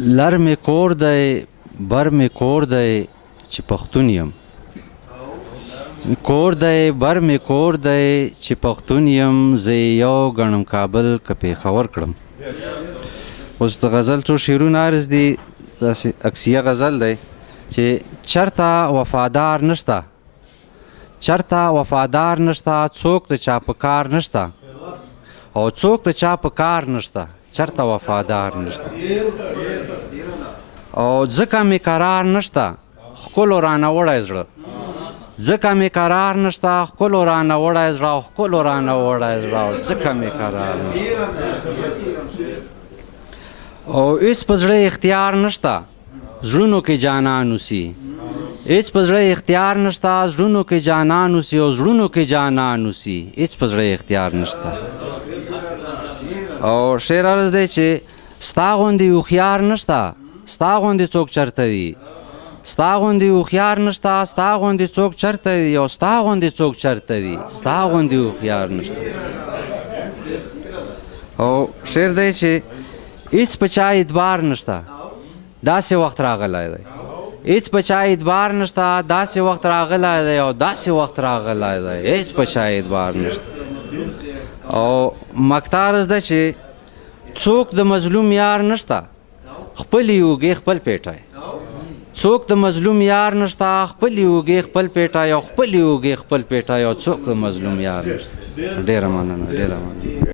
لر مې کور دی بر مې کور دی چې پښتون یم کور دی بر مې کور دی چې پښتون یم زه یو ګڼم کابل که پېښور کړم. اوس د غزل څو شعرونه عرض دي، داسې عکسیه غزل دی چې چرته وفادار نشته، چرته وفادار نشته، څوک د چا په کار نشته، او څوک د چا په کار نشته، چرته وفادار نشته. او ځکه مې قرار نشته ښکلو رانه وړی زړه، ځکه مې قرار نشته ښکلو رانه وړی زړه، او ښکلو رانه وړی زړه، او ځکه مې قرار نشته. او هېڅ په زړه اختیار نشته زړونو کې جانان اوسي، هېڅ په زړه اختیار نشته زړونو کې جانان اوسي، او زړونو کې جانان اوسي، هېڅ په زړه اختیار نشته. او شعر عرض دی چې ستا غوندې هوښیار نشته، ستا غوندې څوک چرته دي، ستا غوندې هوښیار نشته، ستا غوندې څوک چرته دي، او ستا غوندې څوک چرته دي، ستا غوندې هوښیار نشته. او شعر دی چې هېڅ په چا اعتبار نشته داسې وخت راغلی دی، هېڅ په چا اعتبار نشته داسې وخت راغلی دی، او داسې وخت راغلی دی هېڅ په چا اعتبار نشته. او مقطع عرض ده چې څوک د مظلوم یار نشته خپلې اوږې خپل پیټی، څوک د مظلوم یار نشته خپلې اوږې خپل پیټی، او خپلې اوږې خپل پیټی، او څوک د مظلوم یار نشته. ډېره مننه، ډېره مننه.